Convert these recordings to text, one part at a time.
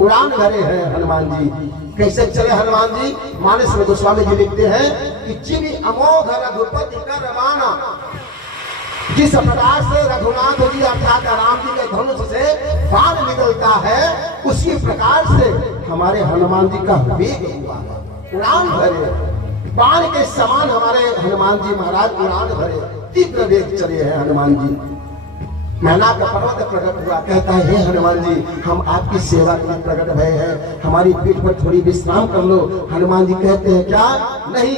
उड़ान भरे हैं हनुमान जी। कैसे चले हनुमान जी? मानस में गोस्वामी जी लिखते हैं कि जिन अमोघ रघुपति का रवाना, जिस प्रकार से रघुनाथ जी अर्थात राम जी के धनुष से बाण निकलता है, उसी प्रकार से हमारे हनुमान जी का वेग हुआ है। उड़ान भरे, बाण के समान हमारे हनुमान जी महाराज उड़ान भरे, तीव्र वेग चले हैं हनुमान जी। मैना का पर्वत प्रकट हुआ, कहता है हे हनुमान जी, हम आपकी सेवा के लिए प्रकट भय है, हमारी पीठ पर थोड़ी विश्राम कर लो। हनुमान जी कहते हैं क्या? नहीं,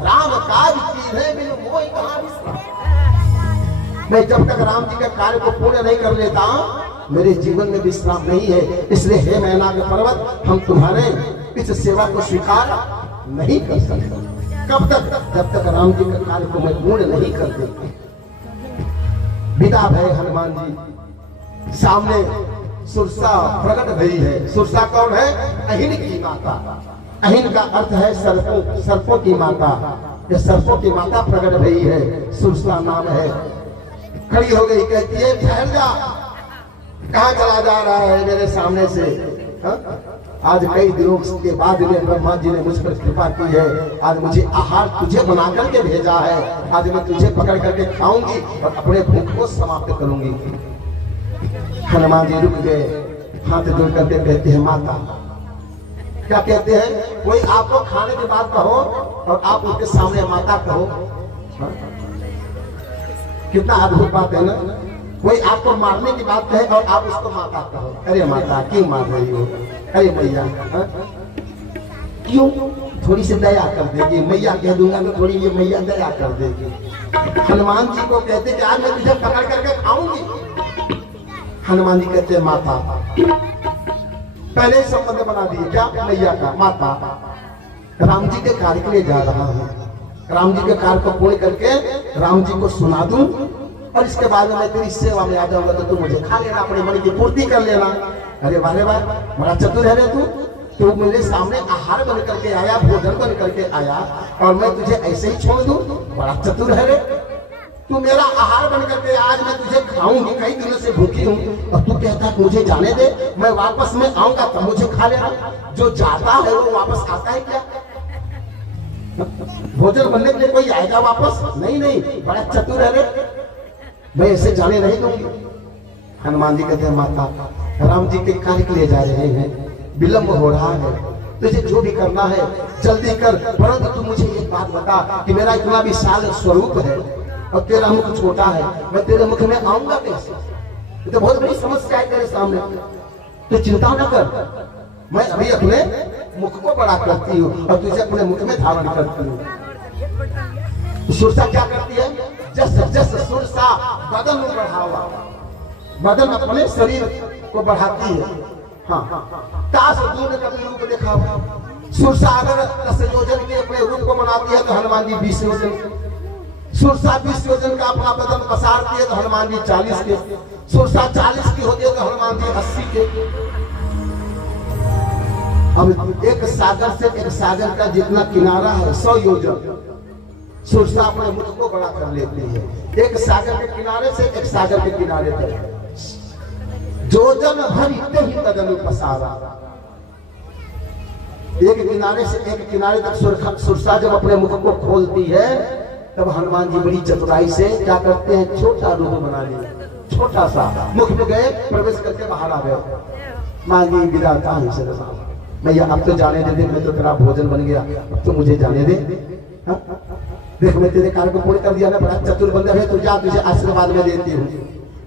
राम काज कीन्हे बिनु मोहि कहाँ विश्राम। मैं जब तक राम जी के कार्य को पूर्ण नहीं कर लेता, मेरे जीवन में विश्राम नहीं है। इसलिए हे मैना के पर्वत, हम तुम्हारे इस सेवा को स्वीकार नहीं कर सकते। कब तक? जब तक राम जी के कार्य को मैं पूर्ण नहीं कर देता। विदा भय हनुमान जी। सामने सुरसा प्रकट भई है। सुरसा कौन है? अहिन की माता। अहिन का अर्थ है सर्पों, सर्पों की माता। ये सर्पों की माता प्रकट भई है, सुरसा नाम है। खड़ी हो गई, कहती है ठहर जा, कहाँ चला जा रहा है मेरे सामने से? हा? आज कई दिनों के बाद में ब्रह्मा जी ने मुझ पर कृपा की है। आज मुझे आहार तुझे बना करके भेजा है। आज मैं तुझे पकड़ करके खाऊंगी और अपने भूख को समाप्त करूंगी। हनुमान जी रुक गए, हाथ जोड़ करके कहते हैं माता। क्या कहते हैं? कोई आपको खाने की बात कहो और आप उसके सामने माता कहो। हा? कितना अद्भुत बात है ना। कोई आपको मारने की बात कहे और आप उसको माता कहो। अरे माता क्यों मार रही हो? अरे मैया, क्यों? थोड़ी सी दया कर देगी। मैया कह दूंगा तो थोड़ी ये मैया दया कर देगी। हनुमान जी को कहते कि आज मैं तुझे पकड़ करके खाऊंगी। हनुमान जी कहते हैं माता। पहले संबंध बना दिए, क्या? मैया का, माता। राम जी के कार्य के लिए जा रहा हूँ, राम जी के कार्य को पूर्ण करके राम जी को सुना दूं और इसके बाद में मैं तेरी सेवा में आ जाऊंगा, तो तू मुझे खा लेना, अपने मन की पूर्ति कर लेना। अरे वाह वाह, बड़ा चतुर है रे तू मेरे सामने आहार बन करके आया, भोजन बन करके आया और मैं तुझे ऐसे ही छोड़ दूं? बड़ा चतुर है रे तू। मेरा आहार बन करके आज मैं तुझे खाऊंगी, कई दिनों से भूखी हूँ और तू कहता है मुझे जाने दे, मैं वापस में आऊंगा तब मुझे खा लेना। जो जाता है वो वापस आता है क्या? भोजन बनने के लिए कोई आएगा वापस? नहीं नहीं, बड़ा चतुर है रे, मैं ऐसे जाने नहीं दूंगी। हनुमान जी कहते हैं माता, राम जी के कार्य के लिए जा रहे हैं, विलंब हो रहा है, तुझे जो भी करना है जल्दी कर, परंतु तू मुझे एक बात बता कि मेरा इतना विशाल स्वरूप है और तेरा मुख छोटा है, मैं तेरे मुख में आऊंगा कैसे? ये तो बहुत बड़ी समस्या है तेरे सामने। तो चिंता न कर, मैं अभी अपने मुख को बड़ा करती हूँ और तुझे अपने मुख में धारण करती हूँ। सुरसा क्या करती है? जस जस सुरसा बदन में बढ़ावा, बदन अपने शरीर को बढ़ाती है। हाँ, ताश दूर कभी रूप देखा हुआ। सुरसा अगर 10 योजन के अपने रूप को बनाती है तो हनुमान जी 20 योजन, सुरसा 20 योजन का अपना बदन पसारती है तो हनुमान जी 40 के, सुरसा 40 की होती है तो हनुमान जी 80 के। अब एक सागर से एक सागर का जितना किनारा है 100 योजन, सुरसा अपने मुख को बड़ा कर लेती है। एक सागर के किनारे से एक सागर के किनारे तक जोजन भर इतने ही तदनु पसारा। एक किनारे से एक किनारे तक सुरसा जब अपने मुख को खोलती है तब हनुमान जी बड़ी चतुराई से क्या करते हैं? छोटा रूप बना लिया, छोटा सा मुख में गए, प्रवेश करके बाहर आ गए। मांगी विदा कहां से? भैया अब तो जाने दे, मैं तो तेरा भोजन बन गया, अब तो मुझे जाने दे। देख मैं तेरे कार्य को पूर्ण कर दिया ना, बड़ा चतुर बंदा है, तो जा तुझे आशीर्वाद में देती हूँ,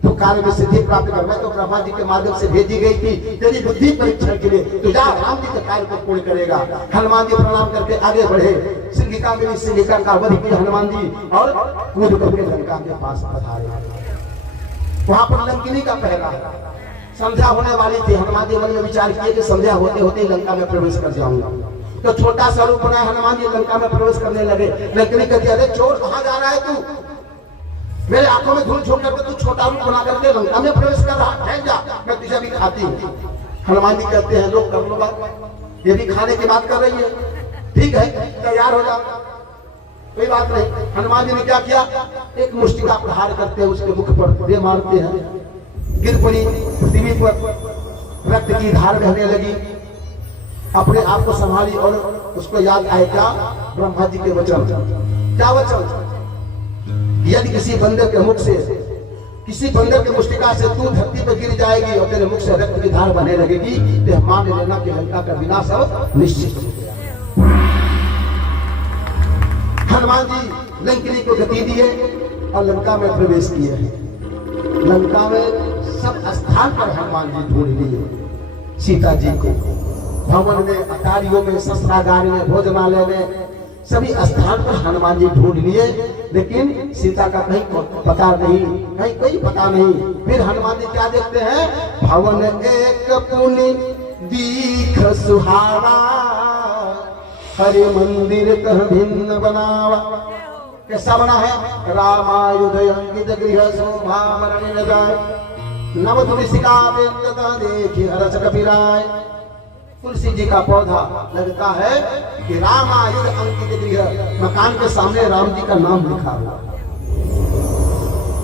तो कार्य में सिद्धि प्राप्त कर। मैं तो ब्रह्मा जी के माध्यम से भेजी गई थी तेरी बुद्धि परीक्षण के लिए, तो जा राम जी के कार्य को पूर्ण करेगा। हनुमान जी प्रणाम करके आगे बढ़े। सिंहिका मिली, सिंहिका का वध किया हनुमान जी और कूद करके लंका के पास पधारे। वहां पर लंकिनी का पहरा, संध्या होने वाली थी। हनुमान जी मन में विचार किए कि संध्या होते होते लंका में प्रवेश कर जाऊंगा, तो छोटा सा रूप बनाया हनुमान जी, लंका में प्रवेश करने लगे। लंकिनी कहती अरे चोर कहाँ जा रहा है तू? मेरे आंखों में धूल छोड़ करके तू छोटा रूप बना करके लंका में प्रवेश कर रहा, ठहर जा, मैं तुझे भी खाती हूँ। हनुमान जी कहते हैं लोग कर लो बात, ये भी खाने की बात कर रही है, ठीक है तैयार हो जा, कोई बात नहीं। हनुमान जी ने क्या किया? एक मुष्टि का प्रहार करते हैं, उसके मुख पर दे मारते हैं, गिर पड़ी पृथ्वी पर। रक्त की धार बहने लगी। अपने आप को संभाली और उसको याद आए क्या? ब्रह्मा जी के वचन। क्या वचन? यदि किसी बंदर के मुख से, किसी बंदर के मुष्टिका से तू धरती पर गिर जाएगी और तेरे मुख से रक्त की धार बहने लगेगी, तो मान लेना कि लंका का विनाश अब निश्चित हो गया। हनुमान जी लंकिनी को गति दिए और लंका में प्रवेश किए। लंका में सब स्थान पर हनुमान जी ढूंढ लिए सीता जी को। भवन में, अटारियों में, शस्त्रागार में, भोजनालय में, सभी स्थान पर हनुमान जी ढूंढ लिए, लेकिन सीता का कहीं पता नहीं, कहीं कोई पता नहीं। फिर हनुमान जी क्या देखते हैं? भवन एक पुनि दीख सुहावा, हरे मंदिर कह भिन्न बनावा। कैसा बना है? रामायुध अंकित गृह शोभा मरण न जाए, नव तुलसिका देखी हरस कपिराय। तुलसी जी का पौधा लगता है कि रामायुध अंकित गृह, मकान के सामने राम जी का नाम लिखा हुआ।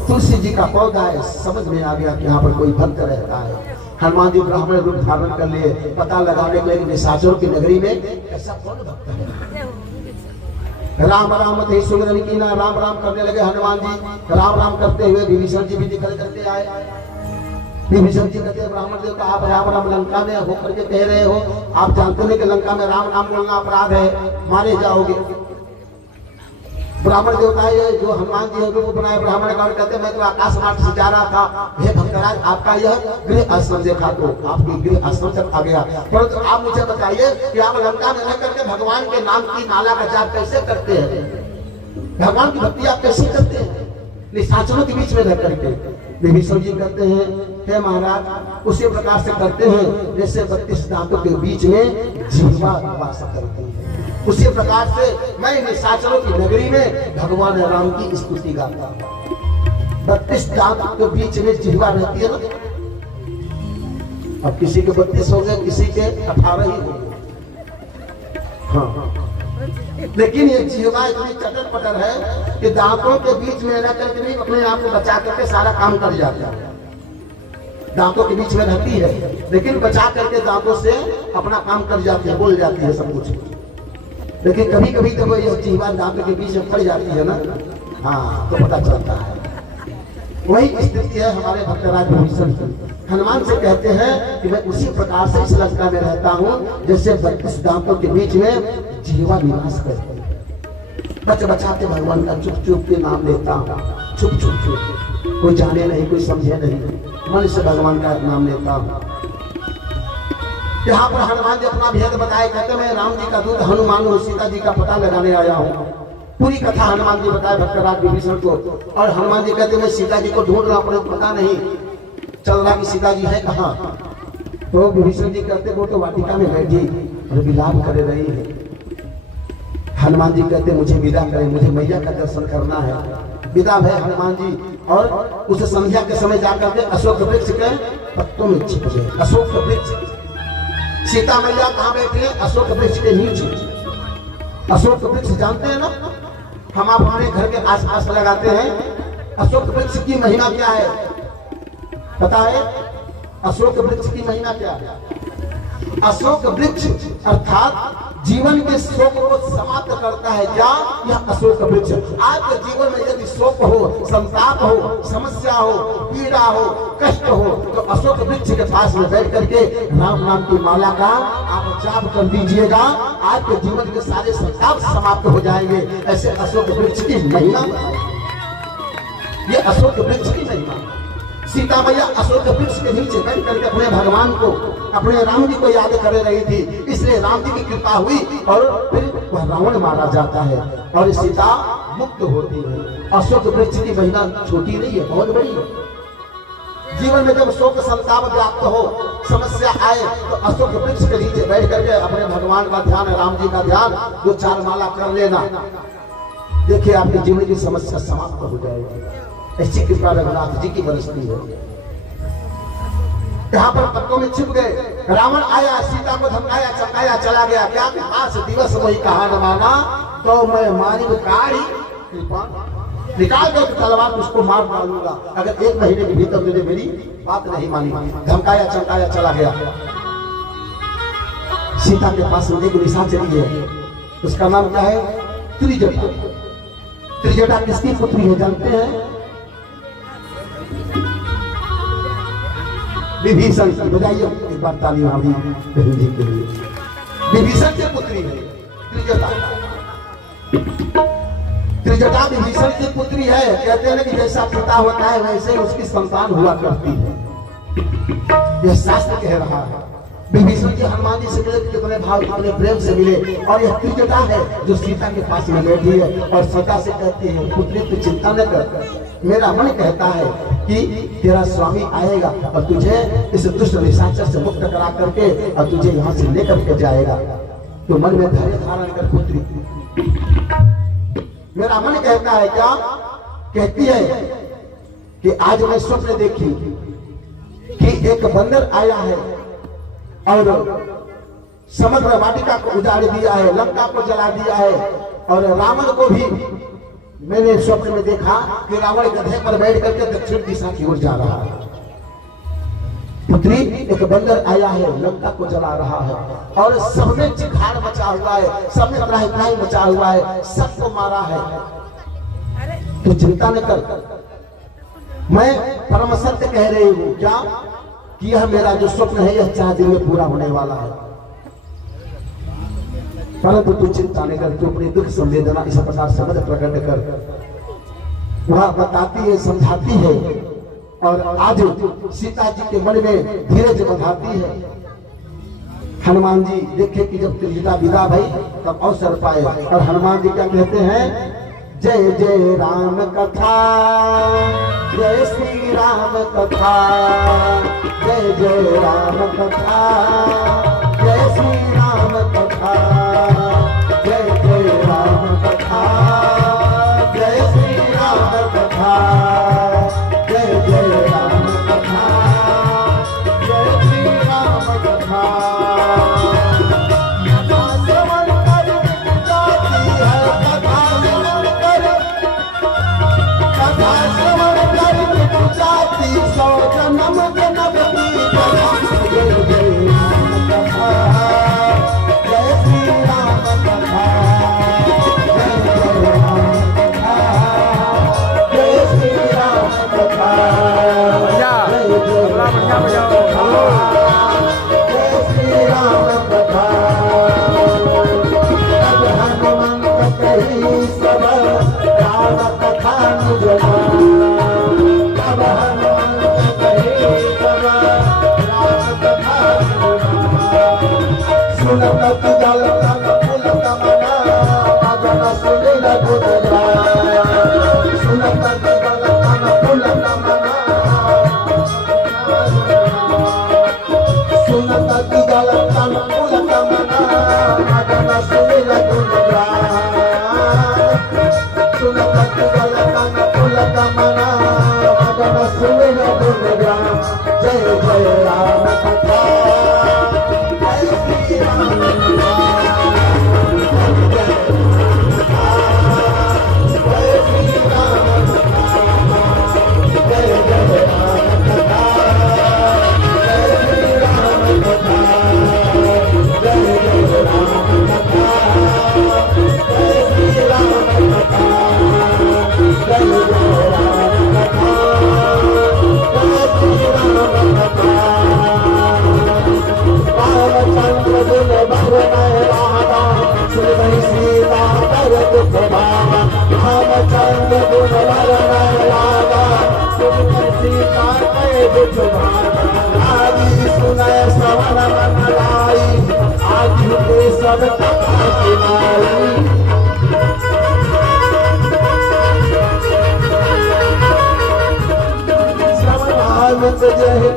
तुलसी जी का पौधा है। समझ में आ गया कि यहाँ पर कोई भक्त रहता है। हनुमान जी ब्राह्मण रूप धारण कर लिए, पता लगाने के लिए निशाचरों की नगरी में ऐसा कौन भक्त है? राम राम थे सुमिरन की ना, राम राम करने लगे हनुमान जी। राम राम करते हुए विभीषण जी भी निकल करके आए। विभीषण जी कहते हैं ब्राह्मण देवता आप राम राम लंका में होकर के कह रहे हो, आप जानते नहीं कि लंका में राम नाम बोलना अपराध है, मारे जाओगे। ब्राह्मण देवता ये जो हनुमान जी है वो बनाए ब्राह्मण का, कहते मैं तो आकाश मार्ग से जा रहा था, हे भक्तराज आपका यह गृह आश्रम देखा तो आपके गृह आश्रम तक आ गया, परंतु आप मुझे बताइए कि आप लंका में रह करके भगवान के नाम की माला का जाप कैसे करते हैं? भगवान की भक्ति आप कैसे करते हैं निशाचरों के बीच में रह करके? विभीषण जी कहते हैं हे महाराज उसी प्रकार से करते हैं जैसे 32 दांतों के बीच में जिह्वा वास करते हैं। उसी प्रकार से मैं निशाचरों की नगरी में भगवान राम की स्तुति गाता हूँ। 32 दांतों के बीच में जिह्वा रहती है ना। अब किसी के 32 हो गए, किसी के 18 ही हो गए। हाँ, लेकिन ये जिह्वा इतनी चटर पटर है कि दांतों के बीच में रह करके नहीं अपने आप को बचा करके सारा काम कर जाता है। दांतों के बीच में रहती है लेकिन बचा करके दांतों से अपना काम कर जाती है, बोल जाती है सब कुछ। लेकिन कभी कभी जब यह जिह्वा दांतों के बीच में पड़ जाती है ना, हाँ तो पता चलता है। वही स्थिति है हमारे भक्तराज विभीषण की। हनुमान से कहते हैं कि मैं उसी प्रकार से इस लंका में रहता हूँ जैसे 32 दांतों के बीच में जिह्वा निवास करती है। बच बचाते भगवान का चुप चुप के नाम लेता हूँ, चुप चुप चुप, कोई जाने नहीं, कोई समझे नहीं, मन से भगवान का नाम लेता हूँ। यहाँ पर हनुमान जी अपना भेद बताए, कहते मैं राम जी का दूत हनुमान हूँ, सीता जी का पता लगाने आया हूँ। पूरी कथा हनुमान जी बताए भक्तराज विभीषण को। और हनुमान जी कहते मैं सीता जी को ढूंढ रहा हूँ, पता नहीं चल रहा कि सीता जी है कहाँ। तो विभीषण जी कहते वो तो वाटिका में बैठी और विलाप कर रही है। हनुमान जी कहते मुझे विदा करें, मुझे मैया का दर्शन करना है। विदा है हनुमान जी और उस संध्या के समय जाकर के अशोक वृक्ष के पत्तों में छिप गए। अशोक वृक्ष, सीता मैया कहाँ बैठी है? अशोक वृक्ष के नीचे। अशोक वृक्ष जानते हैं ना, हम अपने घर के आसपास लगाते हैं। अशोक वृक्ष की महिमा क्या है पता है? अशोक वृक्ष की महिमा क्या है? अशोक वृक्ष अर्थात जीवन के शोक को समाप्त करता है। क्या? यह अशोक वृक्ष। आपके जीवन में यदि शोक हो, संताप हो, समस्या हो, पीड़ा हो, कष्ट हो, तो अशोक वृक्ष के पास में बैठ करके राम नाम की माला का आप जाप कर दीजिएगा, आपके जीवन के सारे संताप समाप्त हो जाएंगे। ऐसे अशोक वृक्ष की महिमा, ये अशोक वृक्ष की महिमा। सीता मैया अशोक वृक्ष के नीचे बैठ करके अपने भगवान को, अपने राम जी को याद कर रही थी, इसलिए राम जी की कृपा हुई और फिर वह रावण मारा जाता है और सीता मुक्त होती है। अशोक वृक्ष की महिमा छोटी नहीं है, बहुत बड़ी है। जीवन में जब शोक संताप व्याप्त हो, समस्या आए, तो अशोक वृक्ष के नीचे बैठ करके अपने भगवान का ध्यान, राम जी का ध्यान 2-4 माला कर लेना, देखिए आपके जीवन की समस्या समाप्त हो जाएगी। ऐसी कृपा रघुनाथ जी की बरसती है। यहाँ पर पत्तों में छिप गए, रावण आया, सीता को धमकाया, चमकाया, चला गया। क्या? 5 दिवस वही कहा न माना तो मैं मारी कारी कृपा। निकाल दो तलवार, उसको मार डालूंगा अगर 1 महीने के भीतर तुझे मेरी बात नहीं मानी। धमकाया चमकाया चला गया। सीता के पास एक निशा चली है, उसका नाम क्या है? त्रिजटा। त्रिजटा किसकी पुत्री है जानते हैं? विभीषण की। बजाइए एक बार ताली वहां भी बहन जी के लिए। विभीषण की पुत्री है त्रिजटा। त्रिजटा विभीषण की पुत्री है। कहते हैं कि जैसा पिता होता है वैसे उसकी संतान हुआ करती है, यह शास्त्र कह रहा है। विभीषण जी हनुमान जी से मिले, कितने भाव कितने प्रेम से मिले। और यह त्रिजटा है जो सीता के पास में बैठी है और सीता से कहती है पुत्री तू चिंता न कर, मेरा मन कहता है कि तेरा स्वामी आएगा और तुझे इस दुष्ट निशाचर से मुक्त करा करके और तुझे यहाँ से लेकर के जाएगा। तो मन में धैर्य धारण कर पुत्री, मेरा मन कहता है क्या? कहती है कि आज मैं स्वप्न देखी कि एक बंदर आया है और समग्र वाटिका को उजाड़ दिया है, लंका को जला दिया है। और रावण को भी मैंने स्वप्न में देखा कि रावण गधे पर बैठ करके दक्षिण दिशा की ओर जा रहा है। पुत्री एक बंदर आया है, लंका को जला रहा है और सब में चिखाड़ मचा हुआ है, सब में त्राही मचा हुआ है, सबको मारा है। तो चिंता न कर, मैं परम सत्य कह रही हूं क्या कि यह मेरा जो स्वप्न है यह 4 दिन में पूरा होने वाला है। परंतु तू चिंता नहीं कर, तू अपनी दुख संवेदना इस प्रकार समझ प्रकट कर। वह बताती है, समझाती है और आज सीता जी के मन में धीरज बढ़ाती है। हनुमान जी देखे कि जब त्रिजटा विदा भई तब अवसर पाए और हनुमान जी क्या कहते हैं? जय जय राम कथा, जय श्री राम कथा, जय जय राम कथा, जय श्री राम कथा, जय जय राम कथा, जय श्री राम कथा, जय जय राम कथा, जय श्री राम कथा।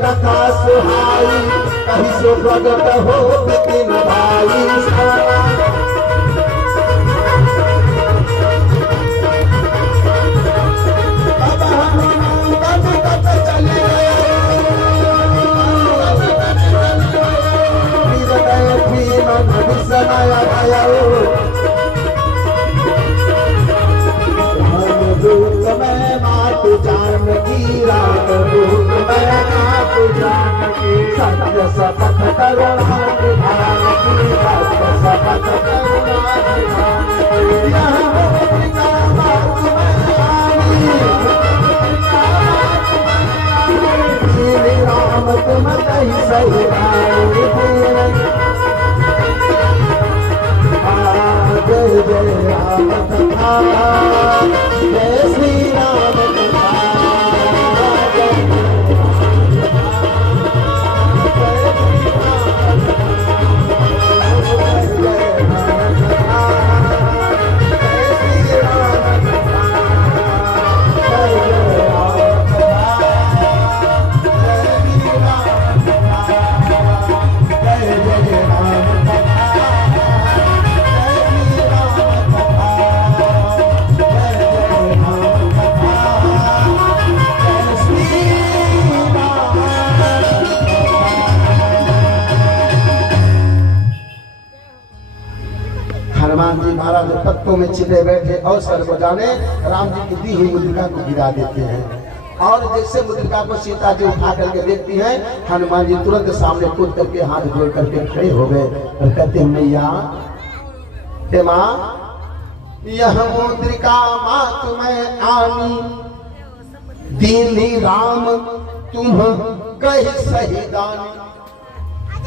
कथा सुहाई कहीं से प्रगट हो तीन भाई। करुणा निधान की भक्त सपत करुणा निधान। यह मुद्रिका मात में आनी, श्री राम तुम कही सही रानी जय जय राम कथा, जय श्री राम कथा, हनुमान जी महाराज पत्तों में छिपे बैठे अवसर को जाने राम जी की दी हुई मुद्रिका को गिरा देते हैं। और जैसे मुद्रिका को सीता जी उठा करके देखती हैं, हनुमान जी तुरंत सामने कूद करके हाथ जोड़ करके खड़े हो गए और कहते हैं मैया हे माँ, यह मुद्रिका मात में आनी, दीनी राम तुम कही सही दानी।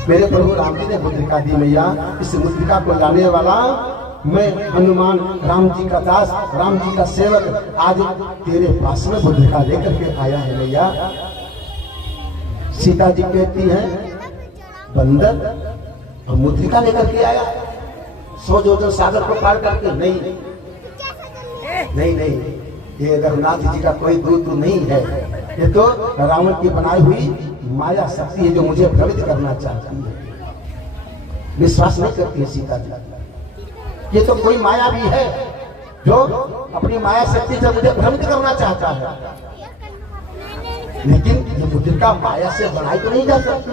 मेरे प्रभु राम जी ने मुद्रिका दी मैया, इस मुद्रिका को लाने वाला मैं हनुमान राम जी का दास, राम जी का सेवक आज तेरे पास में मुद्रिका लेकर के आया है मैया। सीता जी कहती है बंदर और मुद्रिका लेकर के आया 100 योजन सागर को पार करके? नहीं नहीं नहीं, ये रघुनाथ जी का कोई दूत नहीं है, ये तो रावण की बनाई हुई माया शक्ति है जो मुझे भ्रमित करना चाहती है। विश्वास नहीं करती है सीता जी, ये तो कोई माया भी है जो अपनी माया शक्ति से मुझे भ्रमित करना चाहता है। लेकिन ये मुद्रिका माया से बनाई तो नहीं जा सकती,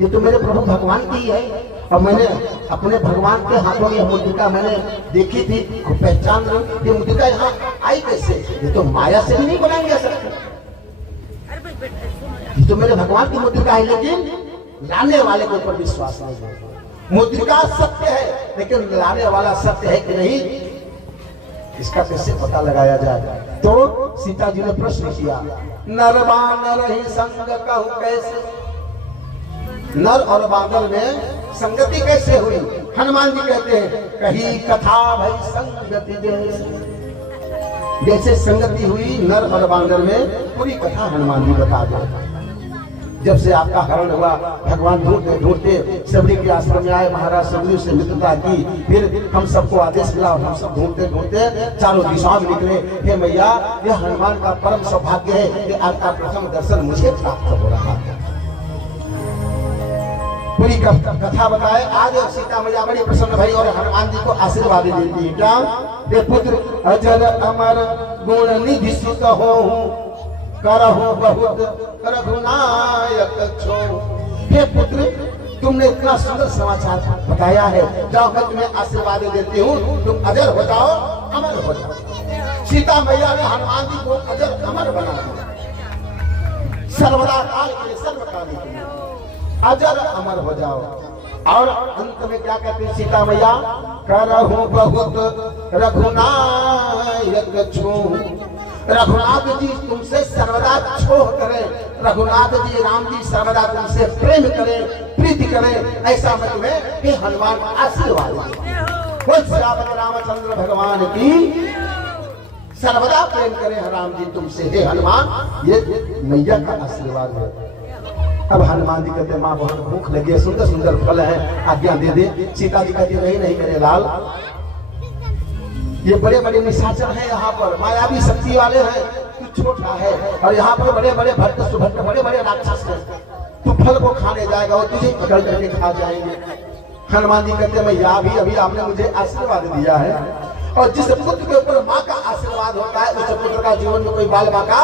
ये तो मेरे प्रभु भगवान की है। और मैंने अपने भगवान के हाथों में यह मुद्रिका मैंने देखी थी, पहचान ली। ये मुद्रिका यहाँ आई कैसे? ये तो माया से भी नहीं बनाई जा सकती, ये तो मेरे भगवान की मुद्रिका है। लेकिन लाने वाले के ऊपर विश्वास नहीं है। मुद्रिका सत्य है लेकिन लाने वाला सत्य है कि नहीं, इसका कैसे पता लगाया जाए? तो सीता जी ने प्रश्न किया, नर बानर ही संग कहूं कैसे? नर और बानर में संगति कैसे हुई? हनुमान जी कहते हैं कही कथा भई संगति जैसे संगति हुई नर और बानर में, पूरी कथा हनुमान जी बता दे। जब से आपका हरण हुआ, भगवान ढूंढते ढूंढते सबरी के आश्रम में आए, महाराज सबरी से मित्रता की, फिर हम सबको आदेश मिला, हम सब ढूंढते ढूंढते चारों दिशाओं में निकले। हे मैया, यह हनुमान का परम सौभाग्य है कि आपका प्रथम दर्शन मुझे प्राप्त हो रहा है। पूरी कथा बताए। आज सीता मैया बड़ी प्रसन्न भई और हनुमान जी को आशीर्वाद देती है। क्या? हे पुत्र अजर अमर गुण निधि सुत हो, करहु बहुत रघुनायक छो। हे पुत्र, तुमने इतना सुंदर समाचार बताया है, जाओ मैं तुम्हें आशीर्वाद देती हूँ, तुम अजर हो जाओ, अमर हो जाओ। सीता मैया ने हनुमान जी को अजर अमर बना दिया, सर्वदा काल के लिए, सर्वकाल के लिए अजर अमर हो जाओ। और अंत में क्या कहती है सीता मैया? करहु बहुत रघुनायक छो। रघुनाथ जी तुमसे सर्वदा छोह करें, रघुनाथ जी राम जी सर्वदा तुमसे प्रेम करें, प्रीति करें, ऐसा मैं तुम्हें हे हनुमान आशीर्वाद दूं। रामचंद्र भगवान की सर्वदा प्रेम करें राम जी तुमसे, हे हनुमान, ये मैया का आशीर्वाद है। अब हनुमान जी कहते माँ बहुत भूख लगी है, सुंदर सुंदर फल है, आज्ञा दे दे। सीता जी कहती नहीं नहीं मेरे लाल, ये बड़े बड़े निशाचर हैं, यहाँ पर मायावी शक्ति वाले हैं, तू छोटा है, और यहाँ पर बड़े बड़े भक्त सुभक्त बड़े बड़े राक्षस हैं, तू फल को खाने जाएगा और तुझे पकड़ करके खा जाएंगे। हनुमान जी कहते हैं मैया, अभी आपने मुझे आशीर्वाद दिया है, और जिस पुत्र के ऊपर माँ का आशीर्वाद होता है उस पुत्र का जीवन में कोई बाल बाका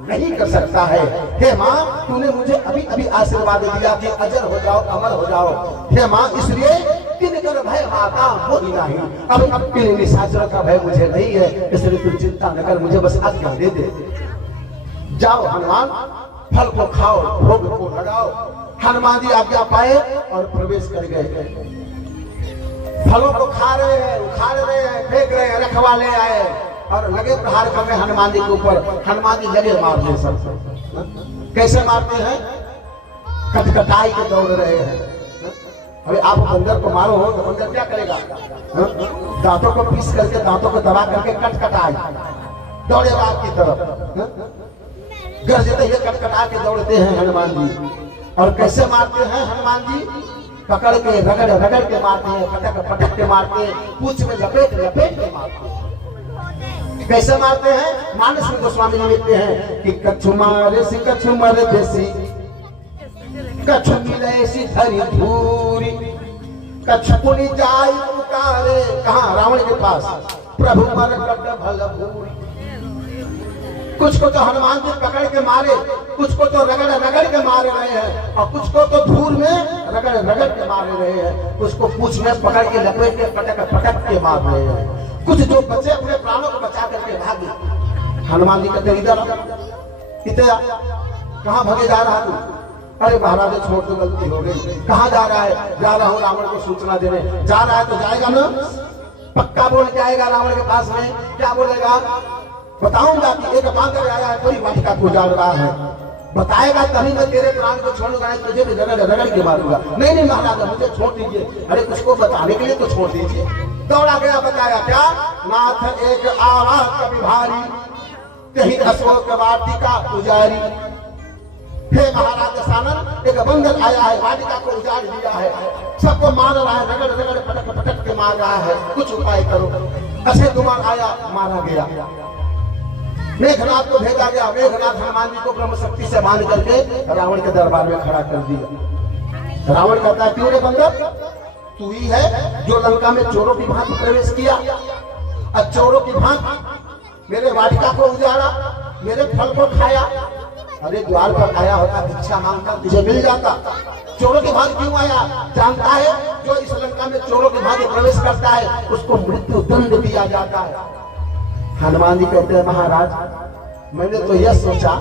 नहीं कर सकता है। हे माँ, तूने मुझे अभी अभी आशीर्वाद दिया कि अजर हो जाओ, अमर हो जाओ। हे माँ, इसलिए किनकर भय माता मोहि नहीं, अब किन निशाचर का भय मुझे नहीं है, इसलिए तू चिंता न कर, मुझे बस आज्ञा दे दे। जाओ हनुमान, फल को खाओ, भोग को लगाओ। हनुमान जी आज्ञा पाए और प्रवेश कर गए। फलों को खा रहे हैं, उखाड़ रहे हैं, फेंक रहे हैं, रखवाले आए और लगे प्रहार करने हनुमान जी के ऊपर। हनुमान जी लगे मारने सबसे। कैसे मारते हैं? कटकटाई के दौड़ रहे हैं। अभी आप बंदर को मारो हो तो बंदर क्या करेगा? दांतों को पीस करके, दांतों को दबा करके कटकटाई दौड़ेगा आपकी तरफ। गरजते हुए कटकटा के दौड़ते हैं हनुमान जी। और कैसे मारते हैं हनुमान जी? पकड़ के रगड़ रगड़ के मारते हैं, पटक पटक के मारते हैं, पूंछ में लपेट लपेट के मारते हैं। कैसे मारते हैं? मानस में गोस्वामी जी लिखते हैं कि कछु मारे सी कछु मर देसी, कछु मिले सी धरी धूरी, कछु पुनि जाय पुकारे। कहाँ? रावण के पास। प्रभु मर कट भल भूरी। कुछ को तो हनुमान जी पकड़ के मारे, कुछ को तो रगड़ रगड़ के मारे रहे हैं, और कुछ को तो धूल में रगड़ रगड़ के मारे रहे हैं, कुछ को पूंछ में पकड़ के लपेट के पटक पटक के मार रहे हैं। कुछ जो बचे अपने प्राणों को बचा करके भागे। हनुमान जी कहते इधर इधर, कहाँ भागे जा रहा तू? अरे महाराज छोड़ दो, गलती हो गई। कहाँ जा रहा है? जा रहा हूँ रावण को सूचना देने। जा रहा है तो जाएगा ना, पक्का बोल के आएगा रावण के पास में। क्या बोलेगा? बताऊंगा कि एक बांदर आया है, कोई वाटिका को उजाड़ रहा है। बताएगा तभी मैं तेरे प्राण को छोड़ूंगा, तुझे भी रगड़ रगड़ के मारूंगा। नहीं नहीं महाराज, मुझे छोड़ दीजिए। अरे कुछ को बताने के लिए तो छोड़ दीजिए। दौड़ा गया, बताया क्या? नाथ एक आवाज कभी भारी, कहीं अशोक वाटिका उजारी। हे महाराज दशानन, एक बंदर आया है, वाटिका को उजाड़ दिया है, सबको मार रहा है, रगड़ रगड़ पटक पटक के मार रहा है, कुछ उपाय करो। अक्षय कुमार आया, मारा गया। मेघनाथ को भेजा गया। मेघनाथ हनुमान जी को ब्रह्म शक्ति से बांध करके रावण के दरबार में खड़ा कर दिया। रावण कहता है क्यों रे बंदर, तू ही है जो लंका में चोरों की भांति प्रवेश किया, और चोरों की भांति मेरे वाटिका को उजाड़ा, मेरे फल को खाया। अरे द्वार पर आया होता, भिक्षा मांगता, तुझे मिल जाता। चोरों की भांति क्यों आया? जानता है जो इस लंका में चोरों की भांति प्रवेश करता है उसको मृत्यु दंड दिया जाता है। हनुमान जी कहते हैं महाराज, मैंने तो यह सोचा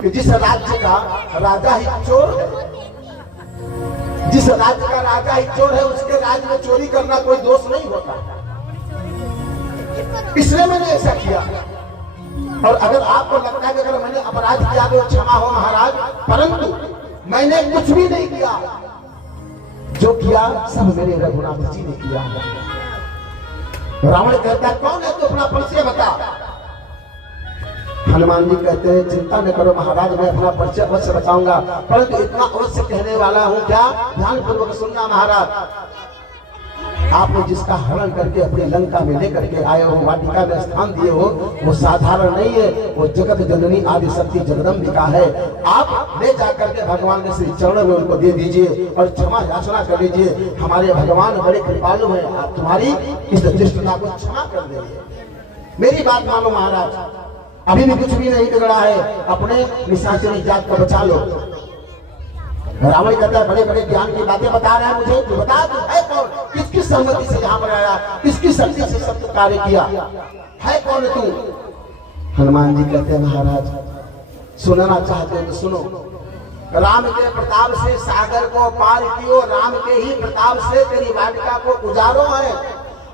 कि जिस राज्य का राजा ही चोर है, जिस राज्य का राजा ही चोर है, उसके राज्य में चोरी करना कोई दोष नहीं होता, इसलिए मैंने ऐसा किया। और अगर आपको लगता है कि अगर मैंने अपराध किया तो क्षमा हो महाराज, परंतु मैंने कुछ भी नहीं किया। जो किया सब मेरे रघुनाथ जी ने किया। रावण कहता है कौन है तू, अपना परिचय बता। हनुमान जी कहते हैं चिंता न करो महाराज, मैं अपना परिचय अवश्य बताऊंगा, परंतु इतना अवश्य कहने वाला हूं क्या, ध्यान पूर्वक सुनना महाराज। आपने जिसका हरण करके अपनी लंका में लेकर के आए हो, वाटिका में स्थान दिए हो, वो साधारण नहीं है, वो जगत जननी आदि शक्ति जगदम्बिका है। आप ले जाकर के भगवान के श्री चरणों में उनको दे दीजिए और क्षमा याचना कर लीजिए। हमारे भगवान बड़े कृपालु हैं, आप तुम्हारी इस दृष्टता को क्षमा कर देंगे। मेरी बात मानो महाराज, अभी भी कुछ भी नहीं बिगड़ा है, अपने निशाचरी जात को बचा लो। रावण कहता है बड़े बड़े ज्ञान की बातें बता रहा है मुझे, तू बता तू है कौन, किसकी सहमति से यहाँ पर आया, किसकी शक्ति से सब कार्य किया, है कौन तू? हनुमान जी कहते हैं महाराज सुनना चाहते हो तो सुनो। राम के प्रताप से सागर को पार कियो, राम के ही प्रताप से तेरी वाटिका को उजारो है,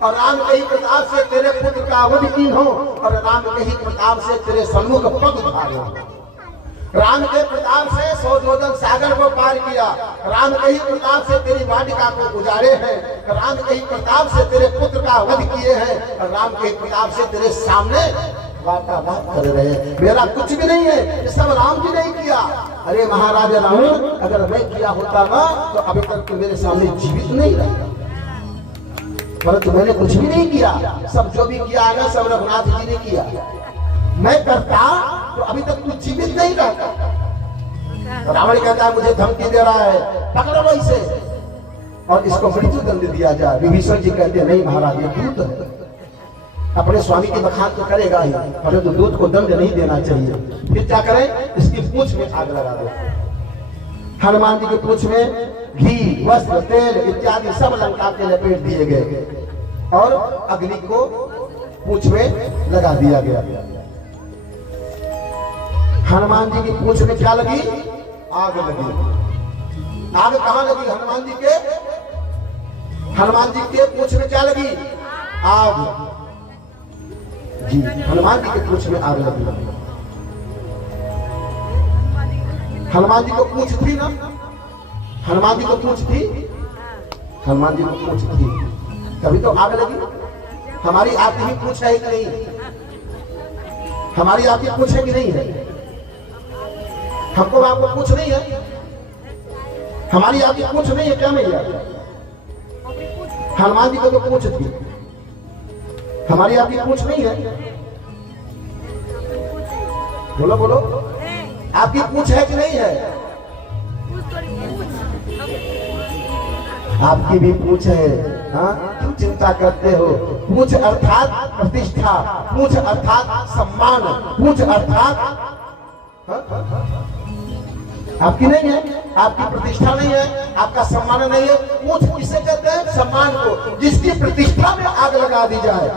और राम के ही प्रताप से तेरे पुत्र का वध की हो, और राम के ही प्रताप से तेरे सम्मुख पग उठारो। राम के प्रताप से 100 योजन सागर को पार किया, राम के ही प्रताप से तेरी वाटिका को गुजारे हैं, राम के ही प्रताप से तेरे पुत्र का वध किए हैं, और राम के ही प्रताप से तेरे सामने वार्तालाप कर रहे हैं। मेरा कुछ भी नहीं है, ये सब राम जी ने किया। अरे महाराज रावण, अगर मैं किया होता ना तो अभी तक तो मेरे सामने जीवित नहीं रहता, परंतु मैंने कुछ भी नहीं किया। सब जो भी किया है सब रघुनाथ जी ने किया। मैं करता तो अभी तक तू जीवित नहीं रहता। रावण कहता है मुझे धमकी दे रहा है, पकड़ो लो इसे और इसको मृत्यु दंड दिया जाए। विभीषण जी कहते हैं नहीं महाराज ये दूत है, अपने स्वामी की बखान तो करेगा ही, परंतु दूत को दंड नहीं देना चाहिए। फिर क्या करें, इसकी पूंछ में आग लगा दो। हनुमान जी की पूंछ में घी, वस्त्र, तेल इत्यादि सब लंका के लपेट दिए गए और अग्नि को पूंछ में लगा दिया गया। हनुमान जी की पूंछ में क्या लगी? आग लगी। आग कहां लगी? हनुमान जी के पूंछ में क्या लगी? आग। जी, हनुमान जी के पूंछ में आग लगी। हनुमान जी को पूंछ थी ना? हनुमान जी को पूंछ थी? हनुमान जी को पूंछ थी, तभी तो आग लगी। हमारी आपकी भी पूंछ है कि नहीं? हमारी आपकी पूंछ है कि नहीं है? हमको आपको पूंछ नहीं है? हमारी आपकी पूंछ नहीं है क्या भैया? हनुमान जी को तो पूंछ थी, हमारी आपकी पूंछ नहीं है? बोलो बोलो, आपकी पूंछ है कि नहीं है? आपकी भी पूंछ है। हाँ, क्यों चिंता करते हो? पूंछ अर्थात प्रतिष्ठा, पूंछ अर्थात सम्मान, पूंछ अर्थात आपकी नहीं है, आपकी प्रतिष्ठा नहीं है, आपका सम्मान नहीं है। पूंछ किसे कहते हैं? सम्मान को। जिसकी प्रतिष्ठा में आग लगा दी जाए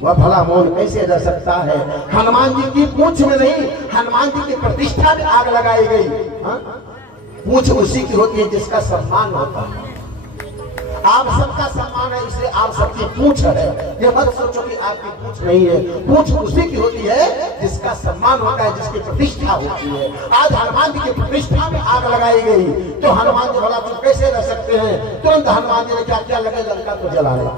वह भला मौन कैसे रह सकता है? हनुमान जी की पूंछ में नहीं, हनुमान जी की प्रतिष्ठा में आग लगाई गई। पूंछ उसी की होती है जिसका सम्मान होता है। आप सबका सम्मान है, इसलिए आप सबकी पूंछ है। ये मत सोचो कि आपकी पूंछ नहीं है। पूंछ उसी की होती है जिसका सम्मान होता है, जिसकी प्रतिष्ठा होती है। आज हनुमान जी की प्रतिष्ठा में आग लगाई गई तो हनुमान जी भला चुप कैसे रह सकते हैं? तुरंत हनुमान जी ने क्या क्या लगे? लंका को जलाया।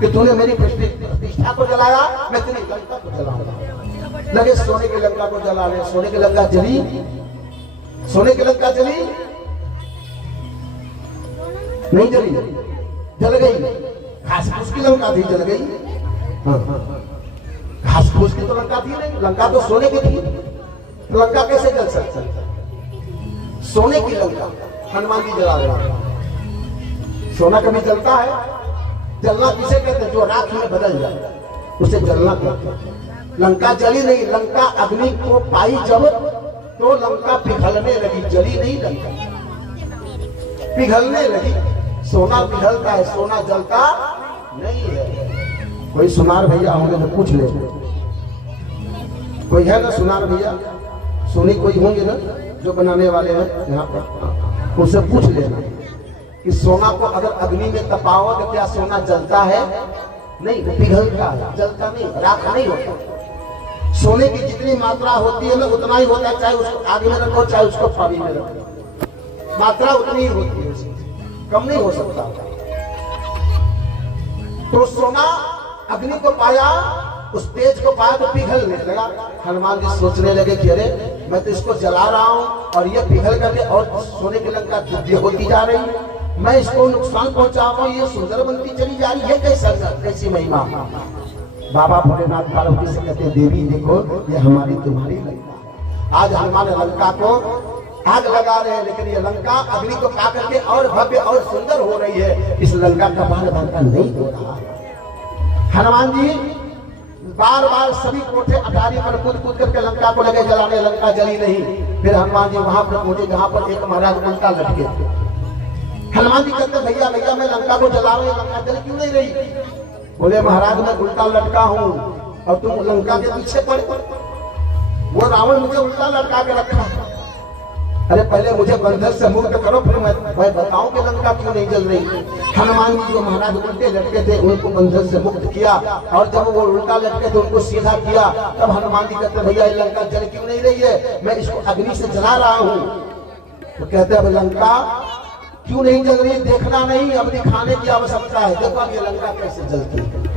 कि तूने मेरी प्रतिष्ठा को जलाया, मैं तेरी लंका को जलाऊंगा। लगे सोने की लंका को जलाने। सोने की लंका जली? सोने की लंका जली नहीं? जली? जल गई। घास फूस की लंका थी, जल गई। घास फूस की तो लंका थी नहीं, लंका तो सोने की थी। लंका कैसे जल सकती? सोने की लंका हनुमान जी जला रहे। सोना कभी जलता है? जलना किसे कहते हैं? जो राख में बदल जाए उसे जलना कहते हैं। लंका जली नहीं, लंका अग्नि को पाई जब तो लंका पिघलने लगी, जली नहीं, लंका पिघलने लगी। सोना पिघलता है, सोना जलता नहीं है। कोई सुनार भैया होंगे तो पूछ ले, कोई है ना सुनार भैया? सोनी कोई होंगे ना जो बनाने वाले हैं यहाँ पर, उनसे पूछ लेना कि सोना को अगर अग्नि में तपाओ तो क्या सोना जलता है? नहीं, वो पिघलता है, जलता नहीं, राख नहीं होता। सोने की जितनी मात्रा होती है ना उतना ही होता है, चाहे उसको आग में रखो चाहे उसको पानी में रखो, मात्रा उतनी ही होती है, कम नहीं हो सकता। तो सोना अग्नि को पाया, उस तेज को पाया तो पिघलने लगा। हनुमान जी सोचने लगे कि अरे मैं तो इसको जला रहा हूं और ये पिघल करके और सोने की लंका दिव्य होती जा रही, मैं इसको नुकसान पहुंचा रहा हूं, ये सुंदर बनती चली जा रही है, कैसी महिमा। बाबा भोलेनाथ पार्वती से कहते देवी देखो ये हमारी तुम्हारी लंका। आज हनुमान लंका को आग लगा रहे हैं, लेकिन ये लंका अग्नि को पा करके और भव्य और सुंदर हो रही है। इस लंका का बाल बांका नहीं हो रहा है। हनुमान जी बार बार सभी कोठे अटारी पर कूद कूद करके लंका को लगे जलाने, लंका जली नहीं। फिर हनुमान जी वहां पर पहुंचे जहां पर एक महाराज उल्टा लटके थे। हनुमान जी कहते भैया भैया मैं लंका को जला रहा हूं, लंका जल क्यों नहीं रही? बोले महाराज मैं उल्टा लटका हूं और तुम लंका के पीछे पड़े। वो रावण मुझे उल्टा लटका के रखा। अरे पहले मुझे बंधन से मुक्त करो, फिर मैं बताऊं कि लंका क्यों नहीं जल रही। हनुमान जी जो महाराज उल्टे लटके थे उनको बंधन से मुक्त किया, और जब वो उल्टा लटके थे उनको सीधा किया। तब हनुमान जी कहते भैया ये लंका जल क्यों नहीं रही है? मैं इसको अग्नि से जला रहा हूँ। तो कहते हैं लंका क्यों नहीं जल रही? देखना नहीं, अब दिखाने की आवश्यकता है। देखो ये लंका कैसे जलती है।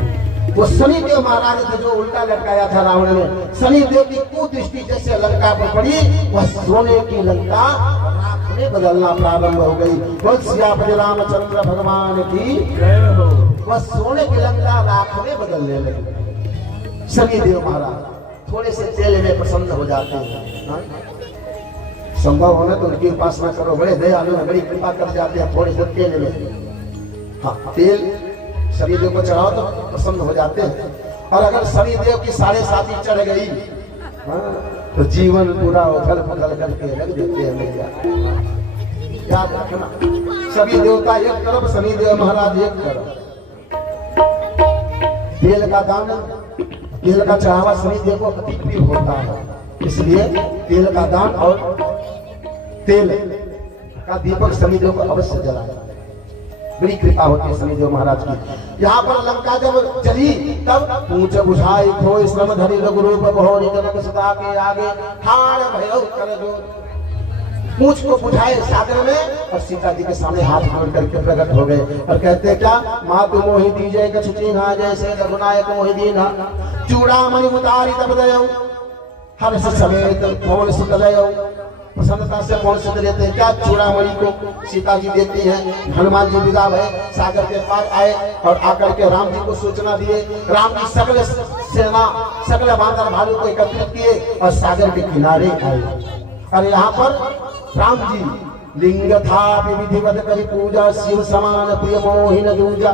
वो शनिदेव महाराज थे जो उल्टा लटकाया था रावण ने। शनिदेव की कुदृष्टि जैसे लंका पर पड़ी, वह सोने की लंका राख में बदलना प्रारंभ हो गई। बोल श्री रामचंद्र भगवान की जय हो। वह सोने की लंका राख में बदलने लगी। शनिदेव महाराज थोड़े से तेल में प्रसन्न हो जाते हैं। संभव होना तो उनकी उपासना करो, बड़े दयालु हैं, बड़ी कृपा कर जाते हैं थोड़े से तेल में। हाँ, तेल शनिदेव को चढ़ाओ तो प्रसन्न हो जाते हैं। और अगर शनिदेव की 7.5 चढ़ गई तो जीवन पूरा उथल पुथल करके रख देते हैं भैया। याद रखना, सभी देवता एक तरफ, शनिदेव महाराज एक तरफ। तेल का दान, तेल का चढ़ावा शनिदेव को अति प्रिय होता है। इसलिए तेल का दान और तेल का दीपक शनिदेव को अवश्य जलाए। बड़ी कृपा होती है शनिदेव महाराज की। यहाँ पर लंका जब चली तब पूछ बुझाई खो श्रम धरी रघुरूप बहोरी जनक सदा के आगे ठाड़ भयो कर जो। पूछ को बुझाए सागर में और सीता जी के सामने हाथ जोड़ करके प्रकट हो गए और कहते क्या, मातु मोहि दीजय कछु चिन्हा जैसे रघुनायक मोहि दीन्हा। चूड़ामणि उतारी तब दयो हर्ष समेत पवन सुत लयो। प्रसन्नता से पवन सुत लेते हैं क्या, चूड़ामणि को सीता जी देती हैं। हनुमान जी विदा भय सागर के पार आए और आकर के राम जी को सूचना दिए। राम जी सकल सेना सकल बांदर भालू को एकत्रित किए और सागर के किनारे आए। और यहाँ पर राम जी लिंग था विधिवत करी पूजा शिव समान प्रिय मोहिन दूजा।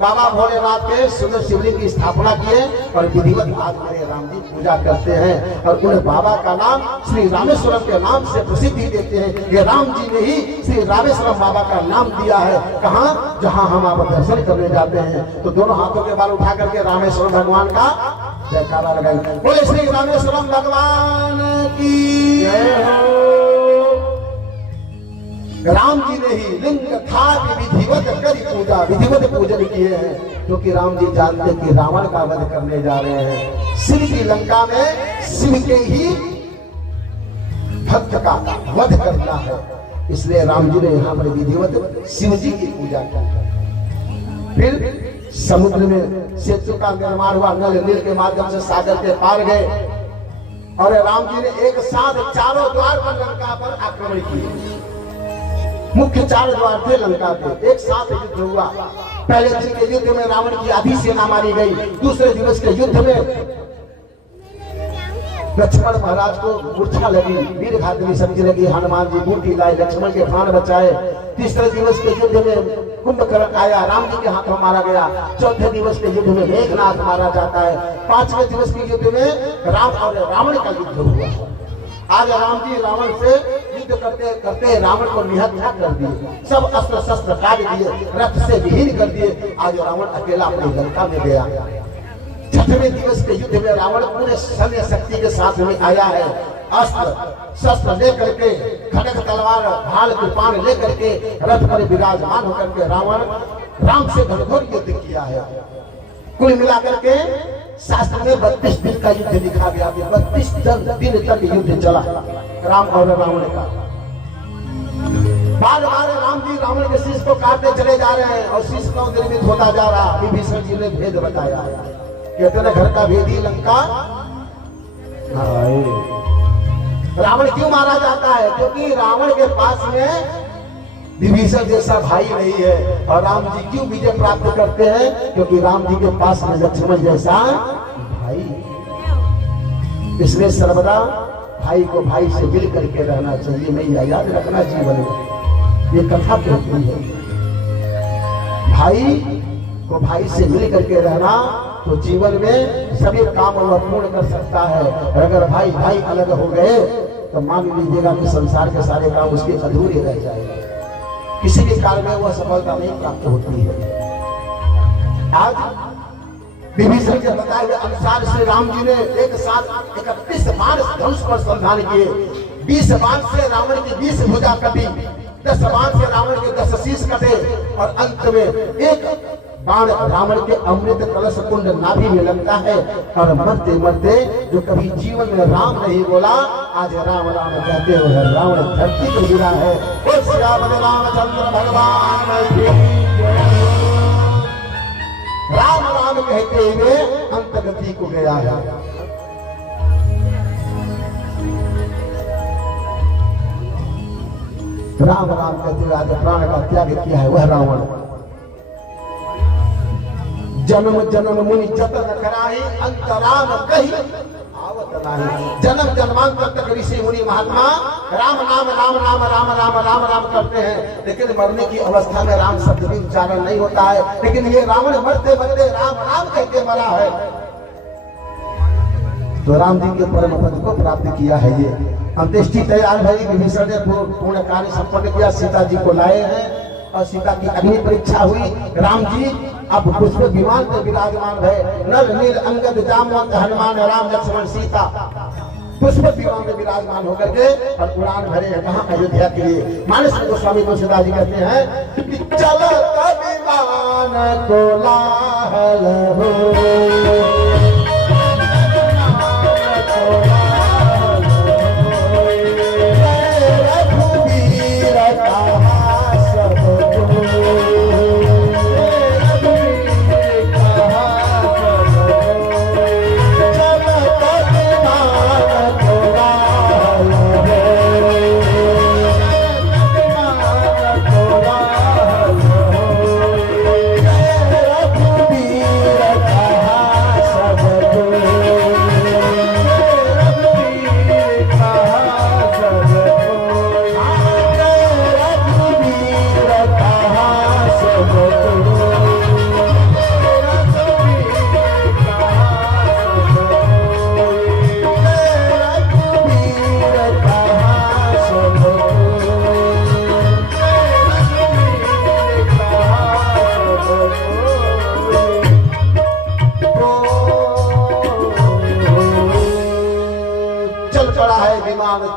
बाबा भोलेनाथ के सुंदर शिवलिंग की स्थापना किए और विधिवत आज हमारे राम जी पूजा करते हैं और उन बाबा का नाम श्री रामेश्वरम के नाम से प्रसिद्धि देते हैं। ये राम जी ने ही श्री रामेश्वरम बाबा का नाम दिया है। कहाँ, जहाँ हम आप दर्शन करने जाते हैं तो दोनों हाथों के बाल उठा करके रामेश्वरम भगवान का जयकारा लगाएंगे। बोले श्री रामेश्वरम भगवान की जय हो। राम जी ने ही लिंग था विधिवत करी पूजा, विधिवत पूजन किए हैं क्योंकि राम जी जानते कि रावण का वध करने जा रहे हैं। शिव की लंका में शिव के ही भक्त का वध करना है, इसलिए राम जी ने यहाँ पर विधिवत शिव जी की पूजा की। फिर समुद्र में सेतु का निर्माण हुआ, नल नील के माध्यम से सागर के पार गए और राम जी ने एक साथ चारों द्वार पर लंका पर आक्रमण किए। मुख्य 4 द्वार थे लंका के, एक साथ युद्ध हुआ। पहले दिन के युद्ध में रावण की आधी सेना मारी गई। दूसरे दिवस के युद्ध में लक्ष्मण महाराज को मूर्छा लगी, वीर घातनी समझ लगी। हनुमान जी बूटी लाए, लक्ष्मण के प्राण बचाए। तीसरे दिवस के युद्ध में कुंभकर्ण आया, राम जी के हाथों मारा गया। चौथे दिवस के युद्ध में मेघनाथ मारा जाता है। 5वें दिवस के युद्ध में राम और रावण का युद्ध हुआ। आज राम जी रावण से युद्ध करते करते रावण को निहत्था कर दिए, सब अस्त्र शस्त्र काट दिए, रथ से विहीन कर दिए। आज रावण अकेला अपनी लंका में गया। 6वें दिवस के युद्ध में रावण पूरे सैन्य शक्ति के साथ में आया है। अस्त्र शस्त्र लेकर के, खड्ग तलवार ढाल कृपाण लेकर के रथ पर विराजमान होकर के रावण राम से घनघोर युद्ध किया है। कुल मिलाकर के शास्त्र में 32 दिन का युद्ध लिखा गया। 32 दिन तक युद्ध चला राम और रावण का। बार बार राम जी रावण के शीश को काटते चले जा रहे हैं और शीश क्यों निर्मित होता जा रहा। विभीषण जी ने भेद बताया, कहते ना घर का भेदी लंका। रावण क्यों मारा जाता है, क्योंकि रावण के पास में विभीषण जैसा भाई नहीं है। और राम जी क्यों विजय प्राप्त करते हैं, क्योंकि राम जी के पास में लक्ष्मण जैसा भाई। इसलिए सर्वदा भाई को भाई से मिल करके रहना चाहिए। नहीं, याद रखना जीवन में ये कथा कहती है, भाई को भाई से मिल करके रहना तो जीवन में सभी काम वह पूर्ण कर सकता है। और अगर भाई भाई अलग हो गए तो मान लीजिएगा कि संसार के सारे काम उसके अधूरे रह जाएंगे, किसी भी कार्य में वह सफलता नहीं प्राप्त होती है। आज विभीषण के बताए हुए अनुसार श्री राम जी ने एक साथ 31 बाण धनुष पर संधान किए। 20 बाण से रावण की 20 भुजा कटी, 10 बाण से रावण के 10 शीश कटे और अंत में एक बाण रावण के अमृत कलश कुंड नाभि में लगता है। और मरते मरते जो कभी जीवन में राम नहीं बोला, आज राम राम कहते हुए रावण धरती पर गिरा है। श्री रामचंद्र भगवान की राम राम कहते हुए अंतगति को गया है। राम राम कहते हुए आज प्राण का त्याग किया है वह रावण। जन्म जन्म मुनि जतन कराई, अंतराम कही आवत नाही। जन्म जन्मांतर तक ऋषि मुनि महात्मा राम नाम राम नाम राम राम राम राम करते हैं, लेकिन मरने की अवस्था में राम शब्द भी उच्चारण नहीं होता है। लेकिन ये रावण मरते मरते राम राम कहते मरा है। तो राम जी के परम पद को प्राप्त किया है। ये अंत्येष्टि तैयार भई, विभीषण ने पूर्ण कार्य संपन्न किया, सीता जी को लाए हैं और सीता की अग्नि परीक्षा हुई। राम जी अब पुष्प विमान में विराजमान है। नल नील अंगद जामवंत हनुमान राम लक्ष्मण सीता पुष्प विमान में विराजमान होकर के और उड़ान भरे हैं कहाँ? अयोध्या के लिए। मानस गोस्वामी तुलसीदास जी कहते हैं कि चलो विमान कोलाहल हो,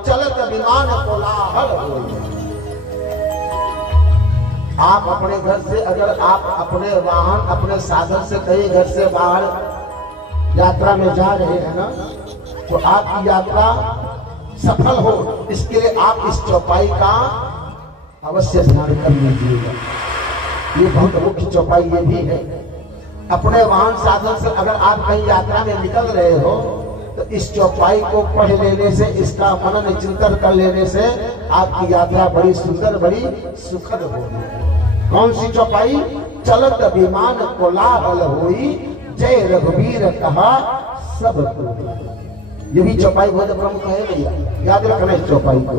चलत विमान कोलाहल होई। आप अपने घर से, अगर आप अपने वाहन अपने साधन से कहीं घर से बाहर यात्रा में जा रहे हैं ना, तो आपकी यात्रा सफल हो, इसके लिए आप इस चौपाई का अवश्य ध्यान कर लीजिएगा। ये बहुत मुख्य चौपाई ये भी है। अपने वाहन साधन से अगर आप कहीं यात्रा में निकल रहे हो तो इस चौपाई को पढ़ लेने से, इसका मनन चिंतन कर लेने से आपकी यात्रा बड़ी सुंदर, बड़ी सुखद होगी। कौन सी चौपाई? चलत विमान कोलाहल होई, जय रघुवीर कहा सब कोई। ये भी चौपाई बहुत प्रमुख है भैया, याद रखना इस चौपाई को।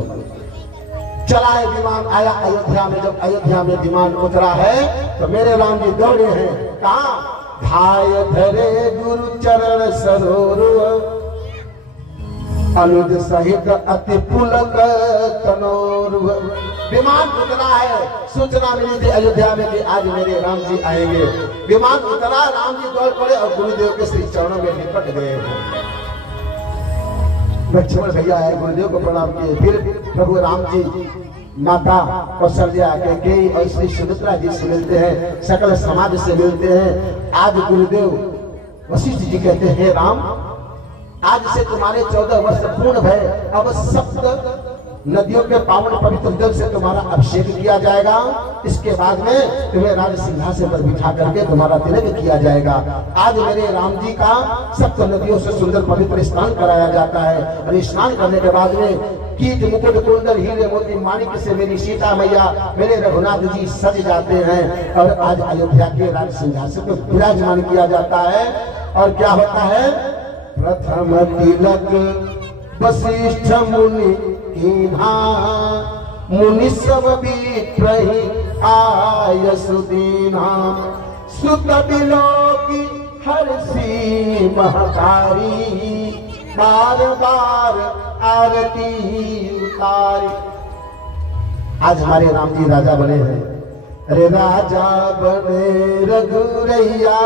चला है विमान, आया अयोध्या में। जब अयोध्या में विमान उतरा है तो मेरे राम जी दौड़े हैं कहा? धाय धरे गुरु चरण सरोवर, अनुज सहित अति पुलक तनोर। विमान उतरा है, सूचना मिली थी अयोध्या में कि आज मेरे राम जी आएंगे। विमान उतरा, राम जी दौड़ पड़े और गुरुदेव के श्री चरणों में लिपट गए। लक्ष्मण भैया आए, गुरुदेव को प्रणाम किए। फिर प्रभु राम जी माता कौशल्या कैकेयी और श्री सुमित्रा जी से मिलते हैं, सकल समाज से मिलते हैं। आज गुरुदेव वशिष्ठ जी कहते हैं, राम आज से तुम्हारे 14 वर्ष पूर्ण भय, अब सप्त नदियों के पावन पवित्र जल से तुम्हारा अभिषेक किया जाएगा। इसके बाद में तुम्हें राज सिंहासन पर बिठा करके तुम्हारा तिलक किया जाएगा। आज मेरे राम जी का सप्त नदियों से सुंदर पवित्र स्नान कराया जाता है और स्नान करने के बाद में कीट मुकुट कुंडल हीरे मोती माणिक से मेरी सीता मैया, मेरे रघुनाथ जी सज जाते हैं और आज अयोध्या के राज सिंहासन पर विराजमान किया जाता है। और क्या होता है? प्रथम तिलक वशिष्ठ मुनि कीन्हा, मुनि सब विप्रहि आयसु दीन्हा, सुत बिलोकी हर्षि महतारी, बार बार आरती उतारी। आज हमारे राम जी राजा बने हैं। अरे राजा बने रघुरैया,